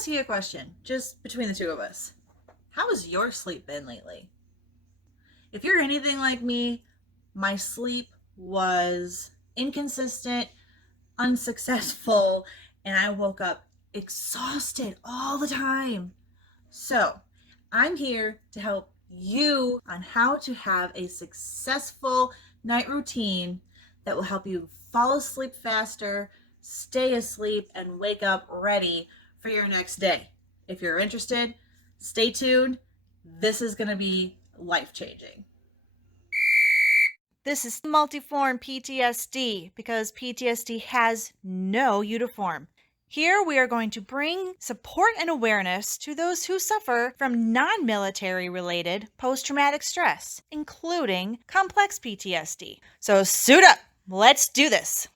ask you a question, just between the two of us. How has your sleep been lately? If you're anything like me, my sleep was inconsistent, unsuccessful, and I woke up exhausted all the time. So, I'm here to help you on how to have a successful night routine that will help you fall asleep faster, stay asleep, and wake up ready for your next day. If you're interested, stay tuned. This is going to be life changing. This is multiform PTSD because PTSD has no uniform. Here we are going to bring support and awareness to those who suffer from non-military related post-traumatic stress, including complex PTSD. So suit up, let's do this.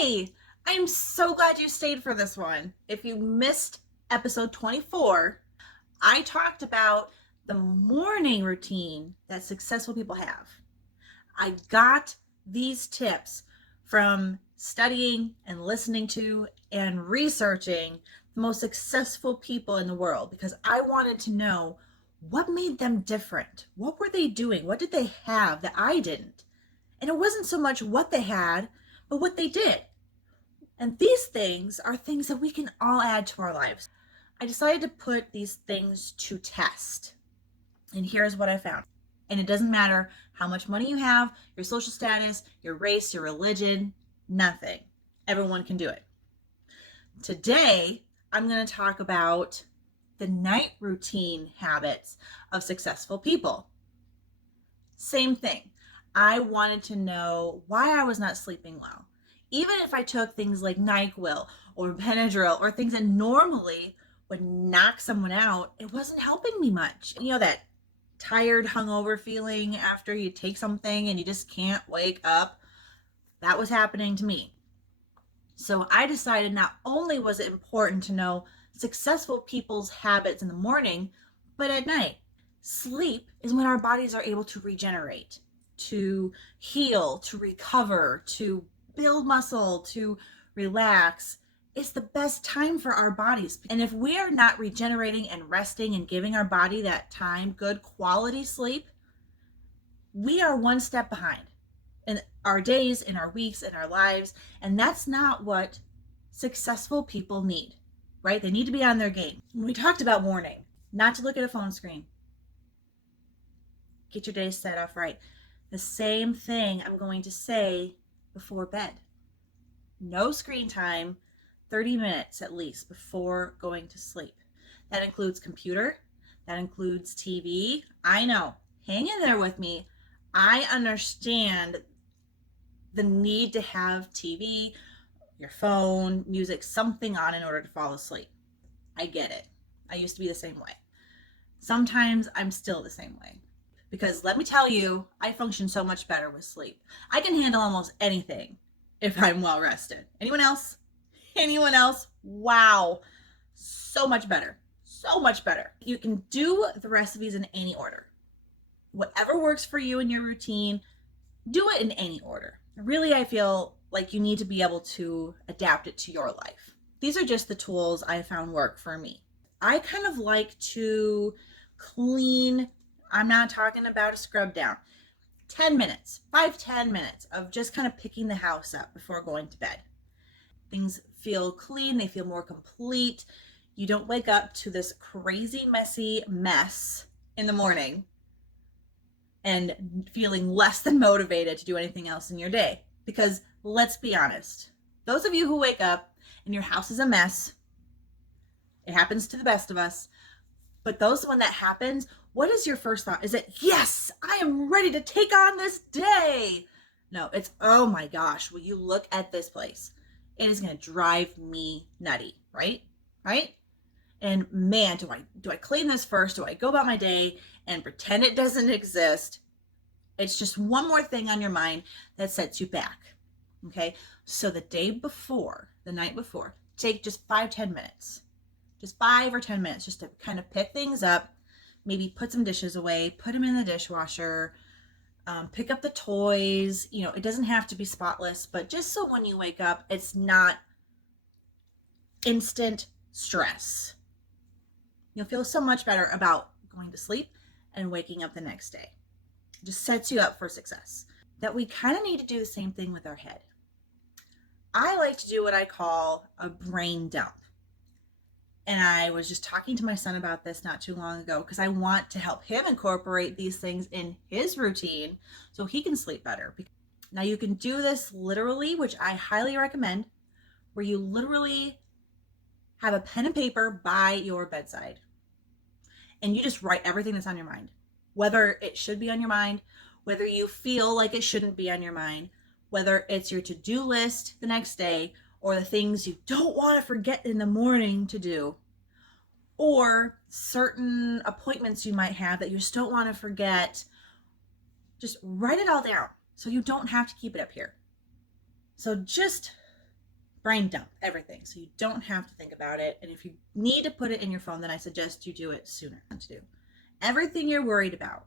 Hey, I'm so glad you stayed for this one. If you missed episode 24, I talked about the morning routine that successful people have. I got these tips from studying and listening to and researching the most successful people in the world because I wanted to know what made them different. What were they doing? What did they have that I didn't? And it wasn't so much what they had, but what they did. And these things are things that we can all add to our lives. I decided to put these things to test. And here's what I found. And it doesn't matter how much money you have, your social status, your race, your religion, nothing. Everyone can do it. Today, I'm going to talk about the night routine habits of successful people. Same thing. I wanted to know why I was not sleeping well. Even if I took things like NyQuil or Benadryl or things that normally would knock someone out, it wasn't helping me much. You know, that tired, hungover feeling after you take something and you just can't wake up? That was happening to me. So I decided not only was it important to know successful people's habits in the morning, but at night. Sleep is when our bodies are able to regenerate, to heal, to recover, to build muscle, to relax. It's the best time for our bodies. And if we are not regenerating and resting and giving our body that time, good quality sleep, we are one step behind in our days, in our weeks, in our lives. And that's not what successful people need, right? They need to be on their game. When we talked about morning, not to look at a phone screen, get your day set off right. The same thing I'm going to say before bed. No screen time, 30 minutes at least before going to sleep. That includes computer, that includes TV. I know, hang in there with me. I understand the need to have TV, your phone, music, something on in order to fall asleep. I get it. I used to be the same way. Sometimes I'm still the same way. Because let me tell you, I function so much better with sleep. I can handle almost anything if I'm well rested. Anyone else? Anyone else? Wow. So much better. So much better. You can do the recipes in any order. Whatever works for you in your routine, do it in any order. Really, I feel like you need to be able to adapt it to your life. These are just the tools I found work for me. I kind of like to clean. I'm not talking about a scrub down. 10 minutes, 5-10 minutes of just kind of picking the house up before going to bed. Things feel clean, they feel more complete. You don't wake up to this crazy, messy mess in the morning and feeling less than motivated to do anything else in your day. Because let's be honest, those of you who wake up and your house is a mess, it happens to the best of us, but when that happens, what is your first thought? Is it, yes, I am ready to take on this day? No, it's, oh my gosh, will you look at this place? It is going to drive me nutty, right? Right? And man, do I clean this first? Do I go about my day and pretend it doesn't exist? It's just one more thing on your mind that sets you back. Okay? So the night before, take just 5-10 minutes. Just 5 or 10 minutes just to kind of pick things up, maybe put some dishes away, put them in the dishwasher, Pick up the toys. You know, it doesn't have to be spotless, but just so when you wake up, it's not instant stress. You'll feel so much better about going to sleep and waking up the next day. It just sets you up for success. That we kind of need to do the same thing with our head. I like to do what I call a brain dump. And I was just talking to my son about this not too long ago because I want to help him incorporate these things in his routine so he can sleep better. Now you can do this literally, which I highly recommend, where you literally have a pen and paper by your bedside and you just write everything that's on your mind, whether it should be on your mind, whether you feel like it shouldn't be on your mind, whether it's your to-do list the next day or the things you don't want to forget in the morning to do, or certain appointments you might have that you just don't want to forget. Just write it all down so you don't have to keep it up here. So just brain dump everything so you don't have to think about it. And if you need to put it in your phone, then I suggest you do it sooner than to do everything you're worried about.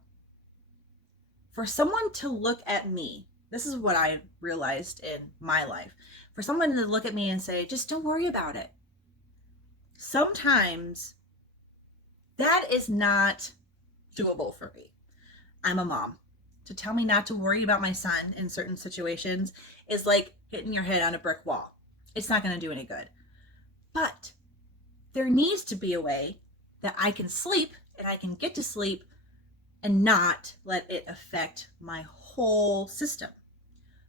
For someone to look at me, this is what I realized in my life. For someone to look at me and say, just don't worry about it. Sometimes that is not doable for me. I'm a mom. To tell me not to worry about my son in certain situations is like hitting your head on a brick wall. It's not going to do any good. But there needs to be a way that I can sleep and I can get to sleep and not let it affect my whole system.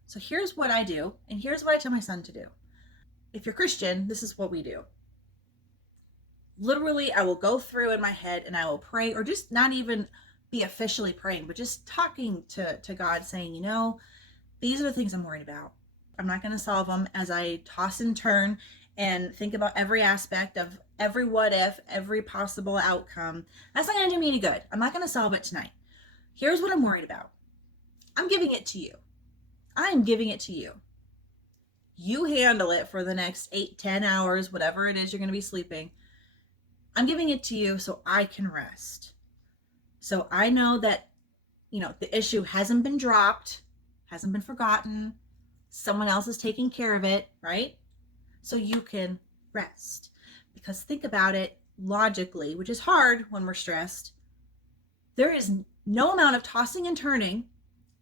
So here's what I do, and here's what I tell my son to do. If you're Christian, this is what we do. Literally, I will go through in my head and I will pray, or just not even be officially praying, but just talking to God, saying, you know, these are the things I'm worried about. I'm not going to solve them as I toss and turn and think about every aspect of every what if, every possible outcome. That's not going to do me any good. I'm not going to solve it tonight. Here's what I'm worried about. I'm giving it to you. I'm giving it to you. You handle it for the next 8-10 hours, whatever it is you're going to be sleeping. I'm giving it to you so I can rest. So I know that, you know, the issue hasn't been dropped, hasn't been forgotten. Someone else is taking care of it, right? So you can rest. Because think about it logically, which is hard when we're stressed. There is no amount of tossing and turning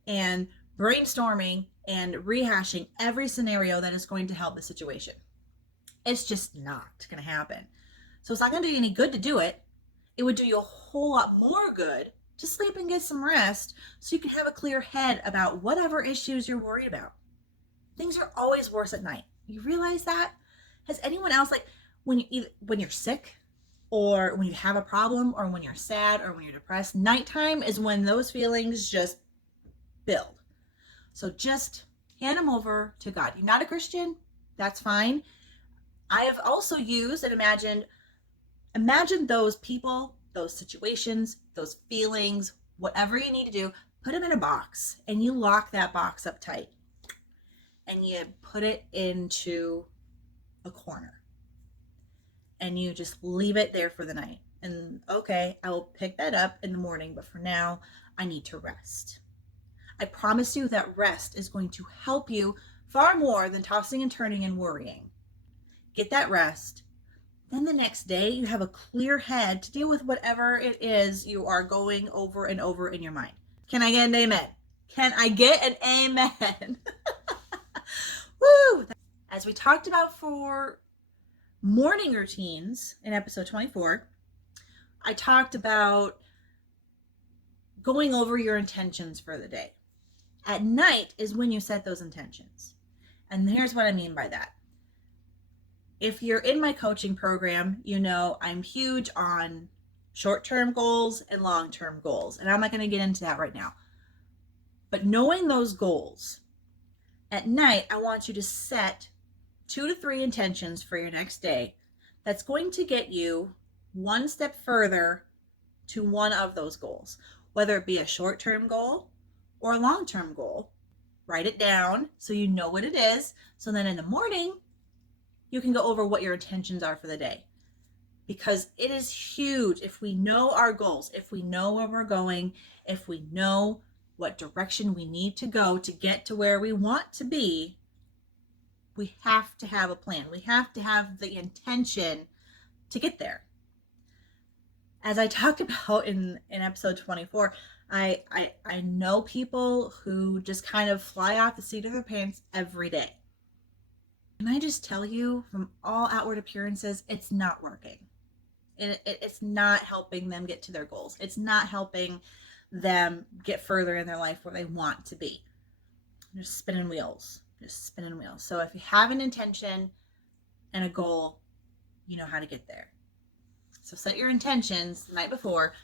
and brainstorming and rehashing every scenario that is going to help the situation. It's just not going to happen. So it's not going to do you any good to do it. It would do you a whole lot more good to sleep and get some rest so you can have a clear head about whatever issues you're worried about. Things are always worse at night. You realize that? Has anyone else, like when you're sick or when you have a problem or when you're sad or when you're depressed, nighttime is when those feelings just build. So just hand them over to God. You're not a Christian? That's fine. I have also used and imagine those people, those situations, those feelings, whatever you need to do, put them in a box and you lock that box up tight and you put it into a corner and you just leave it there for the night. And okay, I will pick that up in the morning, but for now I need to rest. I promise you that rest is going to help you far more than tossing and turning and worrying. Get that rest. Then the next day you have a clear head to deal with whatever it is you are going over and over in your mind. Can I get an amen? Can I get an amen? Woo! As we talked about for morning routines in episode 24, I talked about going over your intentions for the day. At night is when you set those intentions. And here's what I mean by that. If you're in my coaching program, you know I'm huge on short-term goals and long-term goals. And I'm not going to get into that right now. But knowing those goals, at night, I want you to set 2 to 3 intentions for your next day that's going to get you one step further to one of those goals, whether it be a short-term goal or a long-term goal. Write it down so you know what it is. So then in the morning, you can go over what your intentions are for the day. Because it is huge if we know our goals, if we know where we're going, if we know what direction we need to go to get to where we want to be, we have to have a plan. We have to have the intention to get there. As I talked about in episode 24, I know people who just kind of fly off the seat of their pants every day. Can I just tell you, from all outward appearances, it's not working. It's not helping them get to their goals. It's not helping them get further in their life where they want to be. Just spinning wheels. So if you have an intention and a goal, you know how to get there. So set your intentions the night before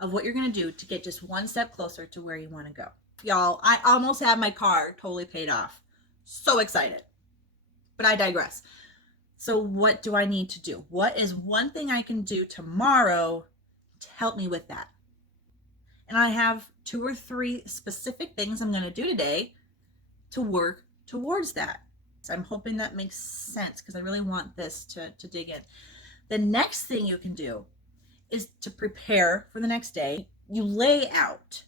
of what you're going to do to get just one step closer to where you want to go. Y'all, I almost have my car totally paid off. So excited. But I digress. So what do I need to do? What is one thing I can do tomorrow to help me with that? And I have 2 or 3 specific things I'm going to do today to work towards that. So I'm hoping that makes sense because I really want this to dig in. The next thing you can do is to prepare for the next day. You lay out,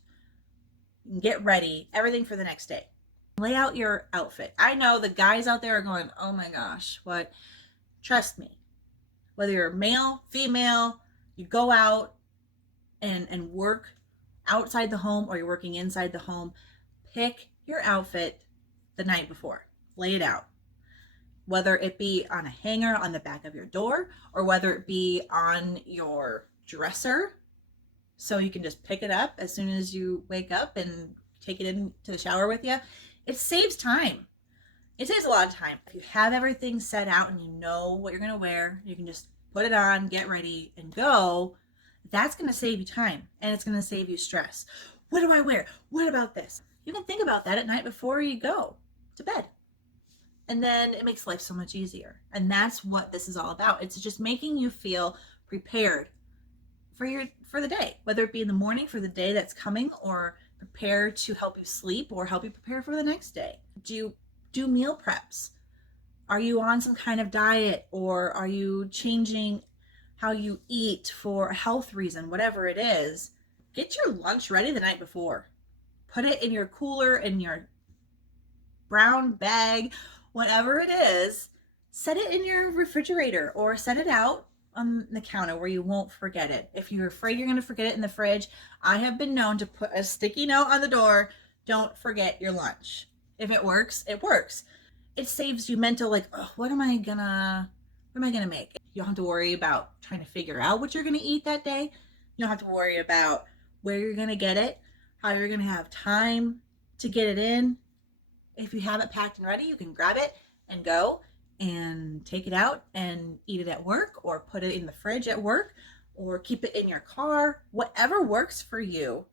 get ready, everything for the next day. Lay out your outfit. I know the guys out there are going, oh my gosh, what? Trust me, whether you're male, female, you go out and work outside the home or you're working inside the home, pick your outfit the night before. Lay it out. Whether it be on a hanger on the back of your door or whether it be on your dresser, so you can just pick it up as soon as you wake up and take it into the shower with you. It saves time. It saves a lot of time. If you have everything set out and you know what you're going to wear, you can just put it on, get ready, and go. That's going to save you time and it's going to save you stress. What do I wear? What about this? You can think about that at night before you go to bed. And then it makes life so much easier. And that's what this is all about. It's just making you feel prepared for the day, whether it be in the morning for the day that's coming or prepare to help you sleep or help you prepare for the next day. Do you do meal preps? Are you on some kind of diet or are you changing how you eat for a health reason, whatever it is? Get your lunch ready the night before. Put it in your cooler, in your brown bag, whatever it is. Set it in your refrigerator or set it out on the counter where you won't forget it. If you're afraid you're going to forget it in the fridge, I have been known to put a sticky note on the door, don't forget your lunch. If it works, it works. It saves you mental, like, oh, what am I gonna make? You don't have to worry about trying to figure out what you're gonna eat that day. You don't have to worry about where you're gonna get it, how you're gonna have time to get it in. If you have it packed and ready, you can grab it and go and take it out and eat it at work or put it in the fridge at work or keep it in your car. Whatever works for you.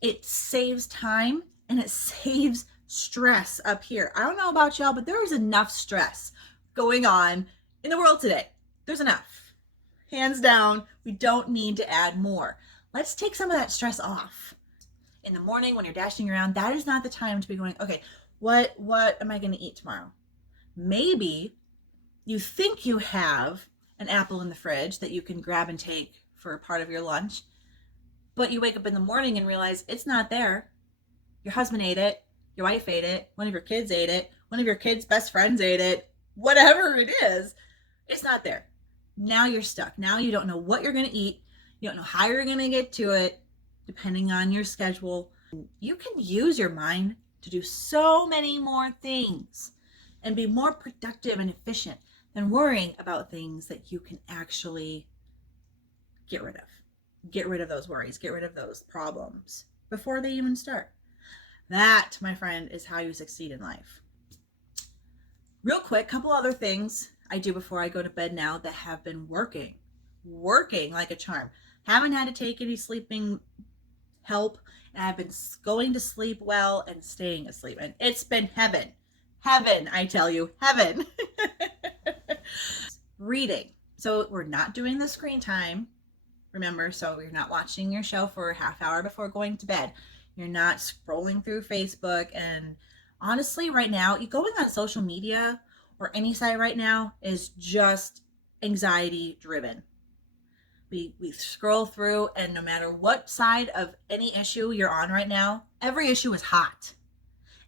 It saves time and it saves stress up here. I don't know about y'all, but there is enough stress going on in the world today. There's enough. Hands down, we don't need to add more. Let's take some of that stress off. In the morning when you're dashing around, that is not the time to be going, okay, what am I going to eat tomorrow? Maybe you think you have an apple in the fridge that you can grab and take for a part of your lunch, but you wake up in the morning and realize it's not there. Your husband ate it. Your wife ate it. One of your kids ate it. One of your kids' best friends ate it. Whatever it is, it's not there. Now you're stuck. Now you don't know what you're going to eat. You don't know how you're going to get to it, depending on your schedule. You can use your mind to do so many more things and be more productive and efficient than worrying about things that you can actually get rid of. Get rid of those worries. Get rid of those problems before they even start. That, my friend, is how you succeed in life. Real quick, couple other things I do before I go to bed now that have been working like a charm. Haven't had to take any sleeping help, and I've been going to sleep well and staying asleep. And it's been heaven. Heaven, I tell you, heaven. Reading. So we're not doing the screen time. Remember, so you're not watching your show for a half hour before going to bed. You're not scrolling through Facebook. And honestly, right now, going on social media or any site right now is just anxiety driven. We scroll through, and no matter what side of any issue you're on right now, every issue is hot.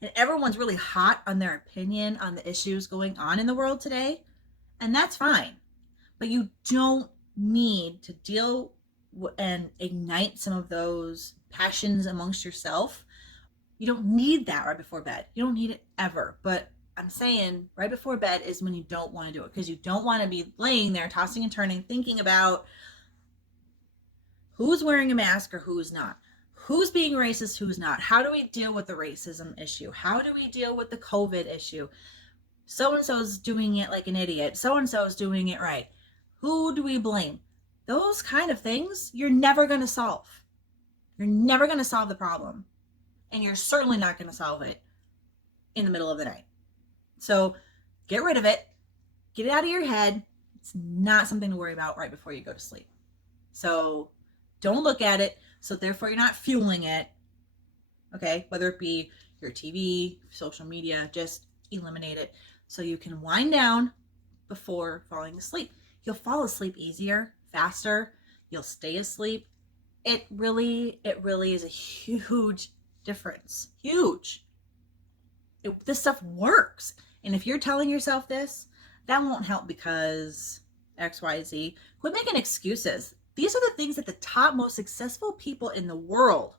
And everyone's really hot on their opinion on the issues going on in the world today. And that's fine. But you don't need to deal and ignite some of those passions amongst yourself. You don't need that right before bed. You don't need it ever. But I'm saying right before bed is when you don't want to do it, because you don't want to be laying there tossing and turning thinking about who's wearing a mask or who's not, who's being racist, who's not, how do we deal with the racism issue, how do we deal with the COVID issue, so and so is doing it like an idiot, so and so is doing it right, who do we blame? Those kind of things you're never going to solve. You're never going to solve the problem, and you're certainly not going to solve it in the middle of the night. So get rid of it, get it out of your head. It's not something to worry about right before you go to sleep. So don't look at it. So therefore you're not fueling it. Okay, whether it be your TV, social media, just eliminate it so you can wind down before falling asleep. You'll fall asleep easier, faster. You'll stay asleep. It really is a huge difference. Huge. This stuff works. And if you're telling yourself this, that won't help because XYZ. Quit making excuses. These are the things that the top most successful people in the world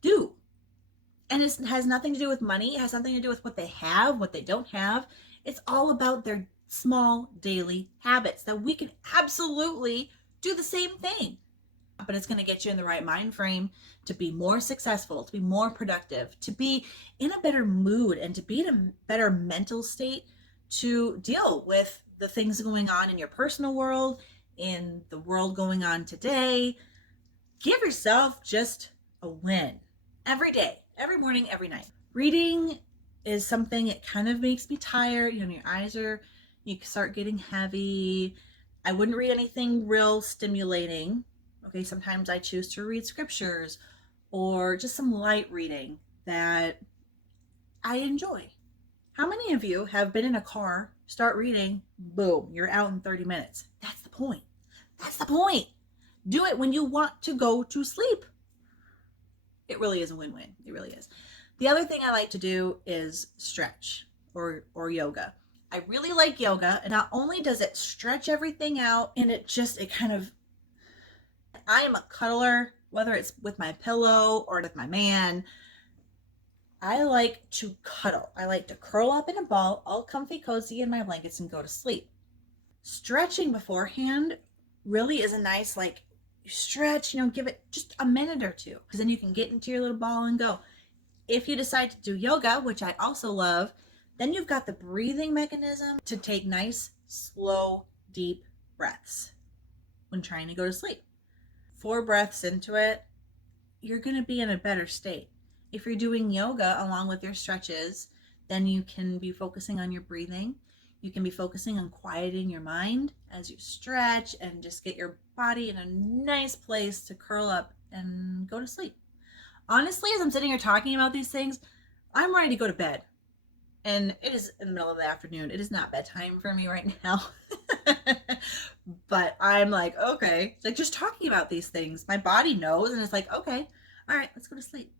do. And it has nothing to do with money. It has nothing to do with what they have, what they don't have. It's all about their small daily habits that we can absolutely do the same thing. But it's going to get you in the right mind frame to be more successful, to be more productive, to be in a better mood, and to be in a better mental state to deal with the things going on in your personal world, in the world going on today. Give yourself just a win every day, every morning, every night. Reading is something, it kind of makes me tired. You start getting heavy. I wouldn't read anything real stimulating. Okay, sometimes I choose to read scriptures or just some light reading that I enjoy. How many of you have been in a car, start reading, boom, you're out in 30 minutes? That's the point. That's the point. Do it when you want to go to sleep. It really is a win-win. It really is. The other thing I like to do is stretch or yoga. I really like yoga, and not only does it stretch everything out, and I am a cuddler, whether it's with my pillow or with my man. I like to cuddle. I like to curl up in a ball, all comfy, cozy in my blankets, and go to sleep. Stretching beforehand really is a nice, stretch, give it just a minute or two, because then you can get into your little ball and go. If you decide to do yoga, which I also love, then you've got the breathing mechanism to take nice, slow, deep breaths when trying to go to sleep. 4 breaths into it, you're going to be in a better state. If you're doing yoga along with your stretches, then you can be focusing on your breathing. You can be focusing on quieting your mind as you stretch and just get your body in a nice place to curl up and go to sleep. Honestly, as I'm sitting here talking about these things, I'm ready to go to bed. And it is in the middle of the afternoon. It is not bedtime for me right now. But I'm like, okay. Just talking about these things, my body knows, and it's like, okay, all right, let's go to sleep.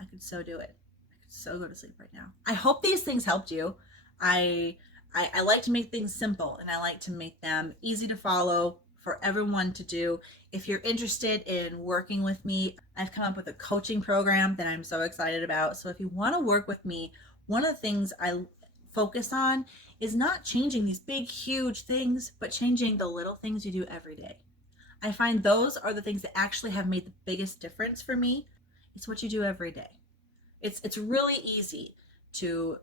I could so do it. I could so go to sleep right now. I hope these things helped you. I like to make things simple, and I like to make them easy to follow for everyone to do. If you're interested in working with me, I've come up with a coaching program that I'm so excited about. So if you want to work with me, one of the things I focus on is not changing these big, huge things, but changing the little things you do every day. I find those are the things that actually have made the biggest difference for me. It's what you do every day. It's really easy to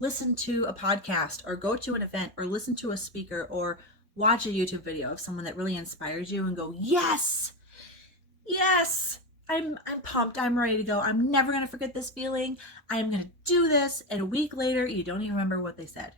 listen to a podcast or go to an event or listen to a speaker or watch a YouTube video of someone that really inspires you and go, yes, I'm pumped. I'm ready to go. I'm never going to forget this feeling. I'm going to do this. And a week later, you don't even remember what they said.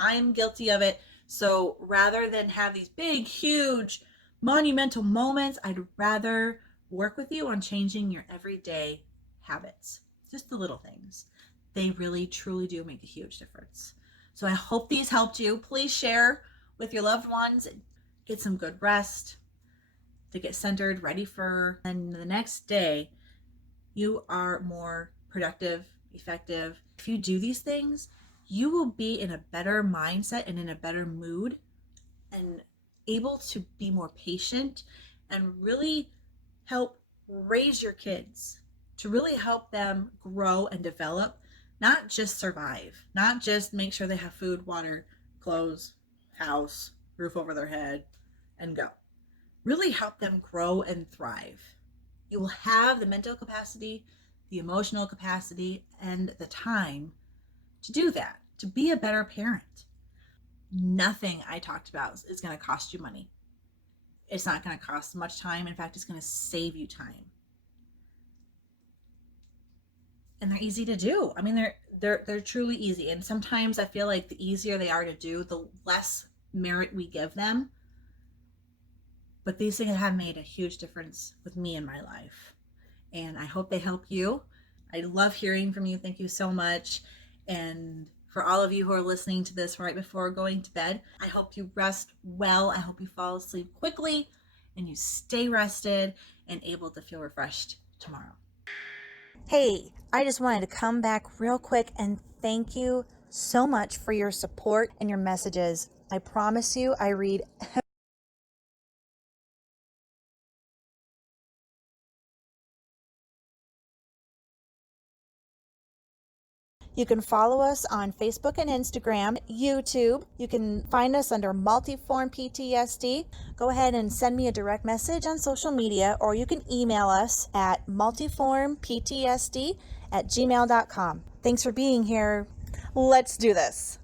I am guilty of it. So rather than have these big, huge, monumental moments, I'd rather work with you on changing your everyday habits. Just the little things. They really, truly do make a huge difference. So I hope these helped you. Please share with your loved ones. get some good rest, to get centered, ready for, and the next day you are more productive, effective. If you do these things, you will be in a better mindset and in a better mood and able to be more patient and really help raise your kids, to really help them grow and develop, not just survive, not just make sure they have food, water, clothes, house, roof over their head, and go. Really help them grow and thrive. You will have the mental capacity, the emotional capacity, and the time to do that, to be a better parent. Nothing I talked about is going to cost you money. It's not going to cost much time. In fact, it's going to save you time. And they're easy to do. I mean, they're truly easy. And sometimes I feel like the easier they are to do, the less merit we give them. But these things have made a huge difference with me in my life. And I hope they help you. I love hearing from you. Thank you so much. And for all of you who are listening to this right before going to bed, I hope you rest well. I hope you fall asleep quickly and you stay rested and able to feel refreshed tomorrow. Hey, I just wanted to come back real quick and thank you so much for your support and your messages. I promise you, I read You can follow us on Facebook and Instagram, YouTube. You can find us under Multiform PTSD. Go ahead and send me a direct message on social media, or you can email us at multiformptsd@gmail.com. Thanks for being here. Let's do this.